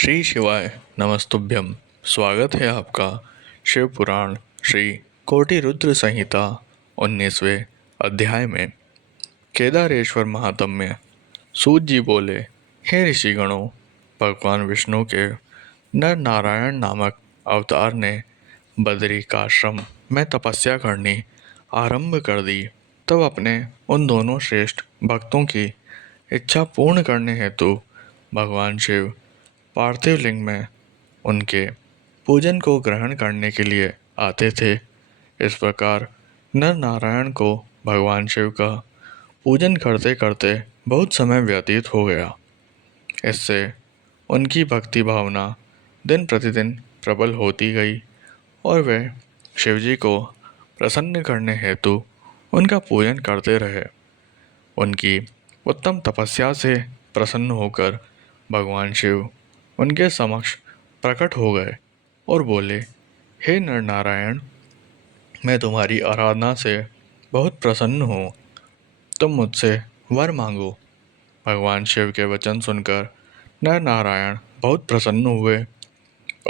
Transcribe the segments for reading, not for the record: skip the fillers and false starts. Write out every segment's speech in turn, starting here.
श्री शिवाय नमस्तुभ्यम। स्वागत है आपका शिव पुराण श्री कोटि रुद्र संहिता 19वें अध्याय में। केदारेश्वर महात्म्य। सूत जी बोले, हे ऋषिगणों, भगवान विष्णु के नर नारायण नामक अवतार ने बदरिकाश्रम में तपस्या करनी आरंभ कर दी। तब अपने उन दोनों श्रेष्ठ भक्तों की इच्छा पूर्ण करने हेतु भगवान शिव पार्थिव लिंग में उनके पूजन को ग्रहण करने के लिए आते थे। इस प्रकार नर नारायण को भगवान शिव का पूजन करते करते बहुत समय व्यतीत हो गया। इससे उनकी भक्ति भावना दिन प्रतिदिन प्रबल होती गई और वे शिवजी को प्रसन्न करने हेतु उनका पूजन करते रहे। उनकी उत्तम तपस्या से प्रसन्न होकर भगवान शिव उनके समक्ष प्रकट हो गए और बोले, हे नर नारायण, मैं तुम्हारी आराधना से बहुत प्रसन्न हूँ। तुम मुझसे वर मांगो। भगवान शिव के वचन सुनकर नर नारायण बहुत प्रसन्न हुए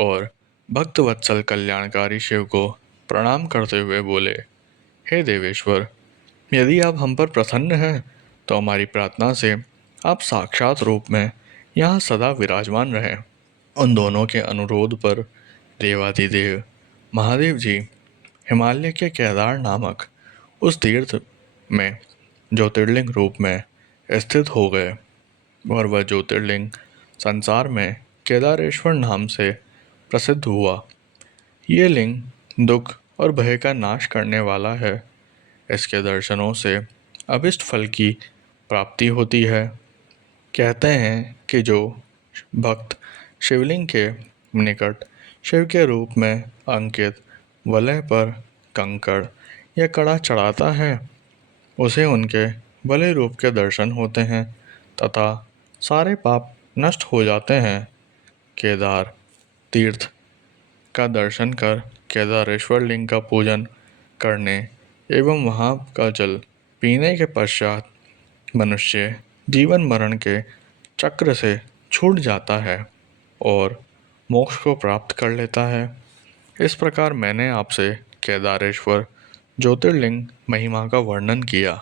और भक्तवत्सल कल्याणकारी शिव को प्रणाम करते हुए बोले, हे देवेश्वर, यदि आप हम पर प्रसन्न हैं तो हमारी प्रार्थना से आप साक्षात रूप में यहाँ सदा विराजमान रहें। उन दोनों के अनुरोध पर देवाधिदेव महादेव जी हिमालय के केदार नामक उस तीर्थ में ज्योतिर्लिंग रूप में स्थित हो गए और वह ज्योतिर्लिंग संसार में केदारेश्वर नाम से प्रसिद्ध हुआ। ये लिंग दुख और भय का नाश करने वाला है। इसके दर्शनों से अभिष्ट फल की प्राप्ति होती है। कहते हैं कि जो भक्त शिवलिंग के निकट शिव के रूप में अंकित वलय पर कंकड़ या कड़ा चढ़ाता है, उसे उनके भले रूप के दर्शन होते हैं तथा सारे पाप नष्ट हो जाते हैं। केदार तीर्थ का दर्शन कर केदारेश्वर लिंग का पूजन करने एवं वहाँ का जल पीने के पश्चात मनुष्य जीवन मरण के चक्र से छूट जाता है और मोक्ष को प्राप्त कर लेता है। इस प्रकार मैंने आपसे केदारेश्वर ज्योतिर्लिंग महिमा का वर्णन किया।